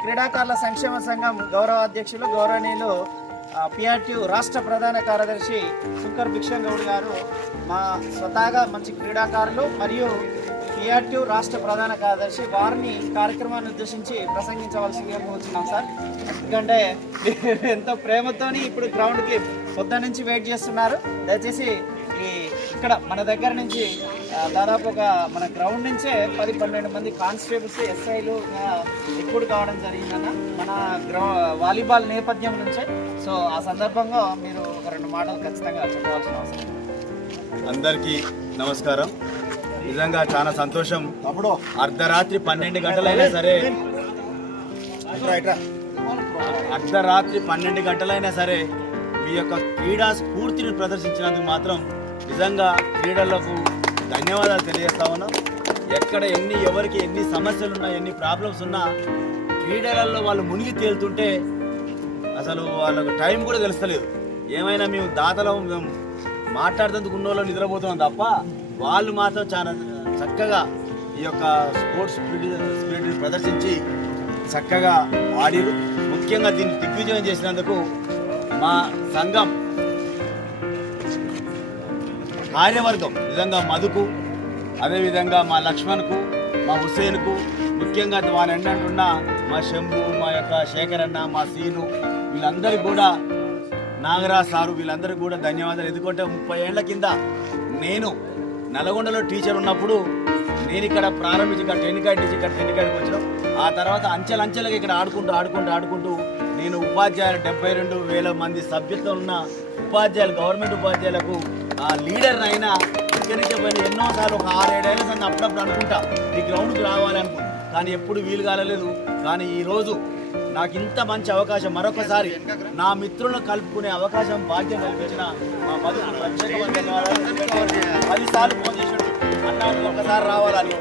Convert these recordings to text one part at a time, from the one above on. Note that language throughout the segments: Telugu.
క్రీడాకారుల సంక్షేమ సంఘం గౌరవ అధ్యక్షులు గౌరవనీయులు పిఆర్టీ రాష్ట్ర ప్రధాన కార్యదర్శి శంకర్ భిక్షం గౌడ్ గారు మా స్వతహాగా మంచి క్రీడాకారులు మరియు పిఆర్టీ రాష్ట్ర ప్రధాన కార్యదర్శి వారిని కార్యక్రమాన్ని ఉద్దేశించి ప్రసంగించవలసిందిగా కోరుతున్నాం సార్. ఎందుకంటే ఎంతో ప్రేమతోని ఇప్పుడు గ్రౌండ్కి పొద్దున్న నుంచి వెయిట్ చేస్తున్నారు. దయచేసి ఇక్కడ మన దగ్గర నుంచి దాదాపు మన గ్రౌండ్ నుంచే 10-12 మంది కానిస్టేబుల్స్ ఎస్ఐలు ఎక్కువ కావడం జరిగిందన్న మన వాలీబాల్ నేపథ్యం నుంచే. సో ఆ సందర్భంగా మీరు ఒక 2 మాటలు ఖచ్చితంగా చెప్పవలసిన అవసరం. అందరికీ నమస్కారం. నిజంగా చాలా సంతోషం. అర్ధరాత్రి 12 గంటలైనా సరే మీ యొక్క క్రీడా స్ఫూర్తిని ప్రదర్శించినందుకు మాత్రం నిజంగా క్రీడలకు ధన్యవాదాలు తెలియజేస్తా ఉన్నాం. ఎక్కడ ఎవరికి ఎన్ని సమస్యలు ఉన్నా, ఎన్ని ప్రాబ్లమ్స్ ఉన్నా క్రీడలలో వాళ్ళు మునిగి తేలుతుంటే అసలు వాళ్ళకు టైం కూడా తెలుస్తలేదు. ఏమైనా మేము దాతలో మేము మాట్లాడుతందుకు ఉన్న వాళ్ళు నిద్రపోతున్నాం తప్ప వాళ్ళు మాత్రం చాలా చక్కగా ఈ యొక్క స్పోర్ట్స్ స్పిరిట్ని ప్రదర్శించి చక్కగా ఆడిరు. ముఖ్యంగా దీన్ని దిగ్విజయం చేసినందుకు మా సంఘం కార్యవర్గం నిజంగా మధుకు, అదేవిధంగా మా లక్ష్మణ్కు, మా హుస్సేన్కు, ముఖ్యంగా వాళ్ళ ఎండంటున్న మా శంభు, మా యొక్క శేఖర్ అన్న, మా సీను, వీళ్ళందరికీ కూడా నాగరాజ్ సారు, వీళ్ళందరికీ కూడా ధన్యవాదాలు. ఎందుకంటే 30 ఏళ్ల కింద నేను నల్గొండలో టీచర్ ఉన్నప్పుడు నేను ఇక్కడ ప్రారంభించి ఇక్కడ టెన్నికాడికి వచ్చినాం. ఆ తర్వాత అంచెలంచెలుగా ఇక్కడ ఆడుకుంటూ నేను ఉపాధ్యాయులు 72,000 మంది సభ్యత్వం ఉన్న ఉపాధ్యాయులు, గవర్నమెంట్ ఉపాధ్యాయులకు లీడర్ని అయినా ఇక్కడి నుంచి పోయిన ఎన్నోసార్లు ఒక 6-7 ఏళ్ళ సంది అప్పుడప్పుడు అనుకుంటా ఈ గ్రౌండ్కి రావాలి అనుకుంటా, కానీ ఎప్పుడు వీలు కాలేదు. కానీ ఈరోజు నాకు ఇంత మంచి అవకాశం, మరొకసారి నా మిత్రులను కలుపుకునే అవకాశం, భాగ్యం కల్పించిన మా మధుకు ప్రత్యేకమైన ధన్యవాదాలు. 10 సార్లు ఫోన్ చేసినట్టు అన్నాడు ఒకసారి రావాలని.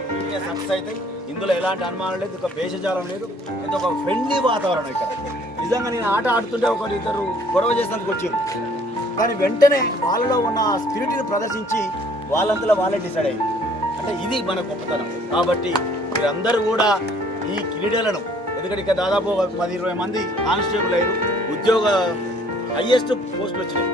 సక్సెస్ అయితే ఇందులో ఎలాంటి అనుమానం లేదు, ఒక భేషజాలం లేదు, ఇది ఒక ఫ్రెండ్లీ వాతావరణం ఇక్కడ. నిజంగా నేను ఆట ఆడుతుంటే 1-2 గొడవ చేసినందుకు వచ్చారు, కానీ వెంటనే వాళ్ళలో ఉన్న స్పిరిట్ని ప్రదర్శించి వాళ్ళంతలో వాళ్ళే డిసైడ్ అయ్యింది. అంటే ఇది మన గొప్పతనం. కాబట్టి మీరందరూ కూడా ఈ క్రీడలను, ఎందుకంటే ఇక్కడ దాదాపు 10-20 మంది కానిస్టేబుల్ అయ్యారు, ఉద్యోగ హైయెస్ట్ పోస్టులు వచ్చినాయి.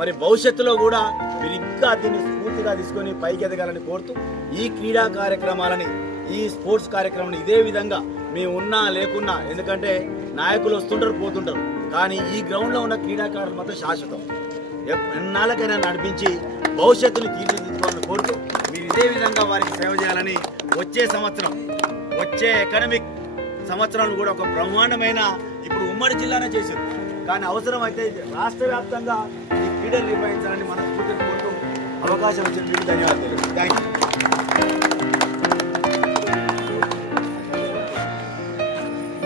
మరి భవిష్యత్తులో కూడా మీరు ఇంకా దీన్ని స్ఫూర్తిగా తీసుకొని పైకి ఎదగాలని కోరుతూ ఈ క్రీడా కార్యక్రమాలని, ఈ స్పోర్ట్స్ కార్యక్రమాన్ని ఇదే విధంగా మేము ఉన్నా లేకున్నా, ఎందుకంటే నాయకులు వస్తుంటారు పోతుంటారు, కానీ ఈ గ్రౌండ్లో ఉన్న క్రీడాకారులు మాత్రం శాశ్వతం. ఎన్నాళ్ళకైనా నడిపించి భవిష్యత్తుని తీర్చిదిద్దుకోవాలని కోరుతూ మీరు ఇదే విధంగా వారికి సేవ చేయాలని, వచ్చే అకాడమిక్ సంవత్సరాలు కూడా ఒక బ్రహ్మాండమైన ఇప్పుడు ఉమ్మడి జిల్లానే చేశారు, కానీ అవసరం అయితే రాష్ట్ర వ్యాప్తంగా ఈ క్రీడలు నిర్వహించాలని మనస్ఫూర్తిగా కోరుతూ అవకాశం ఇచ్చిన మీకు ధన్యవాదాలు.